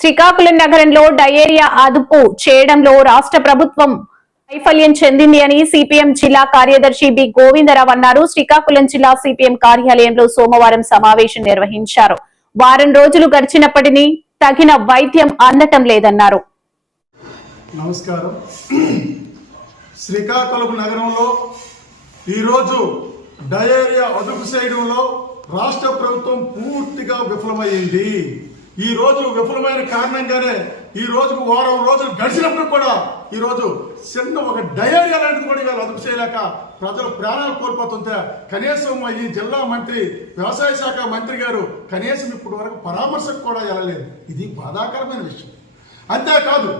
శ్రీకాకుళం నగరంలో డయేరియా అదుపు చేయడంలో రాష్ట్ర ప్రభుత్వం వైఫల్యం చెందింది అని సిపిఎం జిల్లా కార్యదర్శి బి గోవిందరావు అన్నారు. శ్రీకాకుళం జిల్లా సిపిఎం కార్యాలయంలో సోమవారం సమావేశం నిర్వహించారు. వారం రోజులు గడిచినప్పటికీ తగిన వైద్యం అందటం లేదన్నారు. నమస్కారం. శ్రీకాకుళం నగరంలో ఈరోజు డయేరియా అదుపు చేయడంలో రాష్ట్ర ప్రభుత్వం పూర్తిగా విఫలమైంది. ఈ రోజు విఫలమైన కారణంగానే ఈ రోజుకు వారం రోజులు గడిచినప్పుడు కూడా ఈ రోజు చిన్న ఒక డయేరియా లాంటిది కూడా ఇవాళ అదుపు చేయలేక ప్రజలు ప్రాణాలు కోల్పోతుంటే కనీసం ఈ జిల్లా మంత్రి వ్యవసాయ శాఖ మంత్రి గారు కనీసం ఇప్పటి వరకు పరామర్శకు కూడా వెళ్ళలేదు. ఇది బాధాకరమైన విషయం. అంతేకాదు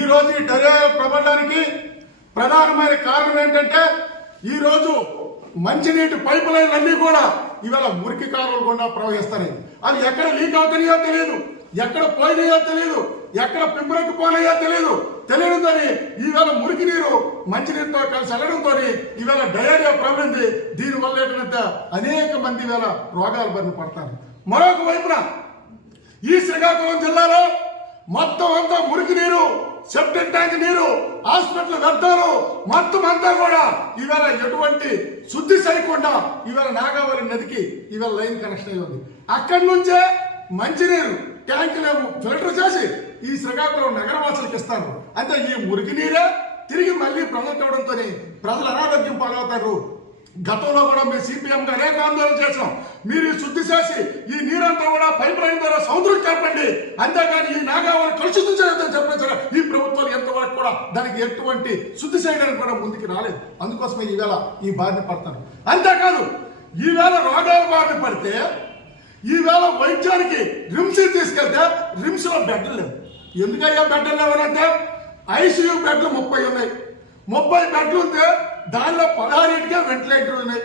ఈ రోజు ఈ డయేరియా ప్రబలడానికి ప్రధానమైన కారణం ఏంటంటే ఈ రోజు మంచినీటి పైపు లైన్లన్నీ కూడా ఇవాళ మురికి కాలువలు గుండా ప్రవహిస్తున్నాయి. అది ఎక్కడ లీక్ అవుతున్నాయో తెలియదు, ఎక్కడ పోయినాయో తెలియదు, ఎక్కడ పిమ్మరెక్కి పోనాయో తెలియడంతో ఈవేళ మురికి నీరు మంచినీటితో కలిసి వెళ్ళడంతో ఈవేళ డయేరియా ప్రబలింది. దీనివల్ల ఏంటంటే అనేక మంది ఈవేళ రోగాలు బారిన పడతారు. మరొక వైపున ఈ శ్రీకాకుళం జిల్లాలో మొత్తం అంతా మురికి నీరు, సెప్టిక్ ట్యాంక్ నీరు, హాస్పిటల్ వ్యర్థాలు మొత్తం అంతా కూడా ఇవాళ ఎటువంటి శుద్ధి చేయకుండా ఇవాళ నాగావళి నదికి ఇవాళ లైన్ కనెక్షన్ అయి ఉంది. అక్కడి నుంచే మంచినీరు ట్యాంకులేమో ఫిల్టర్ చేసి ఈ శ్రీకాకుళం నగరవాసులకు ఇస్తారు. అంటే ఈ మురికి నీరే తిరిగి మళ్ళీ ప్రజలకు ఇవ్వడంతో ప్రజలు అనారోగ్యం పాలవుతారు. గతంలో కూడా మేము సిపిఎం గా అనేక ఆందోళన చేసాం. మీరు శుద్ధి చేసి ఈ నీరంతా కూడా పైప్ లైన్ ద్వారా సముద్రం కలపండి, అంతేగాని ఈ నాగావళి కలుషితం చేయొద్దని చెప్పేసారు. ఈ ప్రభుత్వాలు ఎంతవరకు కూడా దానికి ఎటువంటి శుద్ధి చేయడానికి కూడా ముందుకు రాలేదు. అందుకోసమే ఈవేళ ఈ బారిన పడతారు. అంతేకాదు ఈవేళ రోగాల బారిన పడితే ఈవేళ వైద్యానికి రిమ్స్ తీసుకెళ్తే రిమ్స్ లో బెడ్లు లేవు. ఎందుకయ్యా బెడ్లు లేవనంటే ఐసీయూ బెడ్లు 30 ఉన్నాయి. 30 బెడ్లు ఉంటే దానిలో 16 వెంటిలేటర్లు ఉన్నాయి.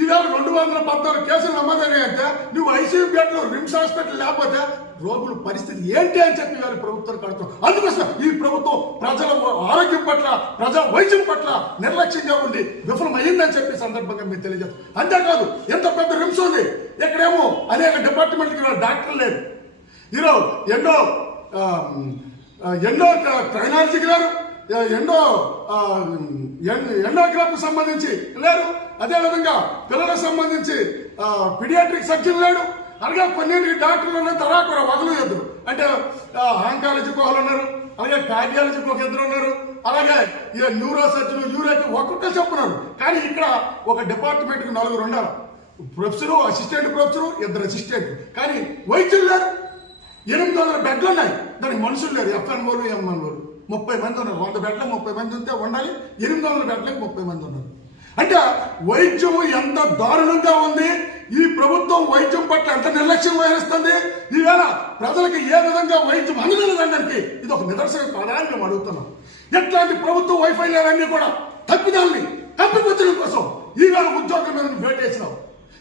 ఈవేళ 214 కేసులు నమోదైనాయి అంటే నువ్వు ఐసీయూ బెడ్లు రిమ్స్ హాస్పిటల్ లేకపోతే రోగుల పరిస్థితి ఏంటి అని చెప్పి వారి ప్రభుత్వం కడతాం. అందుకోసం ఈ ప్రభుత్వం ప్రజల ఆరోగ్యం పట్ల, ప్రజా వైద్యం పట్ల నిర్లక్ష్యంగా ఉండి విఫలం అయ్యిందని చెప్పి సందర్భంగా మీరు తెలియజేస్తాం. అంతేకాదు ఎంత పెద్ద రిమ్స్ ఉంది, ఇక్కడేమో అనేక డిపార్ట్మెంట్కి డాక్టర్లు లేదు. ఈరోజు ఎన్నో ట్రైనాలజీకి లేరు, ఎండోగ్రాఫ్ సంబంధించి లేరు, అదేవిధంగా పిల్లలకు సంబంధించి పీడియాట్రిక్ సర్జన్ లేడు. అలాగే కొన్ని డాక్టర్లు ఉన్న తర్వాత కూడా వదలలేదు. అంటే ఆంకాలజీకి ఒకరు ఉన్నారు, అలాగే కార్డియాలజీకి ఒక ఇద్దరు ఉన్నారు, అలాగే న్యూరో సర్జన్, యూరోకి ఒక్కొక్కరు చెప్తున్నారు. కానీ ఇక్కడ ఒక డిపార్ట్మెంట్కి 4 ఉండాలి. Professor, assistant professor, 2 assistant. కానీ వైద్యులు లేరు. 800 బెడ్లు ఉన్నాయి, దానికి మనుషులు లేరు. ఎఫ్ఎన్ఓలు, ఎంఎన్ఓలు 30 మంది ఉన్నారు. 100 బెడ్లకు 30 మంది ఉంటే ఉండాలి, 800 బెడ్లకు 30 మంది ఉన్నారు. అంటే వైద్యం ఎంత దారుణంగా ఉంది. ఈ ప్రభుత్వం వైద్యం పట్ల ఎంత నిర్లక్ష్యం వహిస్తుంది. ఈవేళ ప్రజలకు ఏ విధంగా వైద్యం అందలేదనడానికి ఇది ఒక నిదర్శనం కాదా అని మేము అడుగుతున్నాం. ఎట్లాంటి ప్రభుత్వ వైఫల్యాలన్నీ కూడా తప్పిదాన్ని కప్పిపుచ్చడం కోసం ఈవేళ ఉద్యోగుల మీద వేటేసినావు,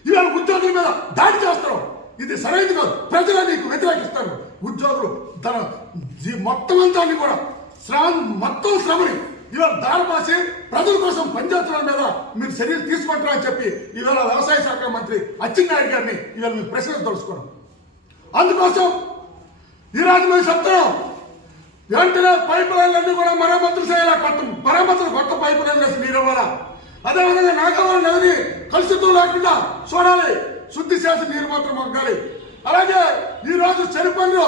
ఈవేళ ఉద్యోగుల మీద దాడి చేస్తున్నావు. ఇది సరైనది కాదు. ప్రజలు నీకు వ్యతిరేకిస్తారు. ఉద్యోగులు తన మొత్తం అంతా కూడా మొత్తం శ్రమని ఇవాళ దారిపాసి ప్రజల కోసం పనిచేస్తున్న మీద మీరు చర్యలు తీసుకుంటారా అని చెప్పి ఇవాళ వ్యవసాయ శాఖ మంత్రి అచ్చెన్నాయుడు గారిని ఇవాళ మీరు ప్రశ్నించదలుచుకోవడం. అందుకోసం ఈ రోజు మేము చెప్తున్నాం, వెంటనే పైపు లైన్లన్నీ కూడా మరమ్మతులు చేయాలి. కొత్త పైపు లైన్లు వేసి నీరు ఇవ్వాలా. అదేవిధంగా నాగావళి నదిని కలుషితం లేకుండా చూడాలి, శుద్ధి చేసి నీరు మాత్రం మొగ్గాలి. అలాగే ఈ రోజు చనిపోయిన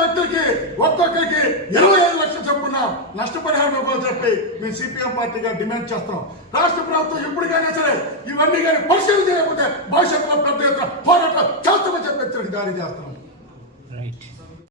వ్యక్తులకి ఒక్కొక్కరికి 25 లక్షలు చొప్పున నష్టపరిహారం ఇవ్వాలని చెప్పి మేము సిపిఎం పార్టీగా డిమాండ్ చేస్తున్నాం. రాష్ట్ర ప్రభుత్వం ఎప్పటికైనా సరే ఇవన్నీ కానీ పరిశీలన చేయకపోతే భవిష్యత్తులో పెద్ద ఎత్తున పోరాటం చేస్తామని చెప్పి హెచ్చరిక జారీ చేస్తున్నాం.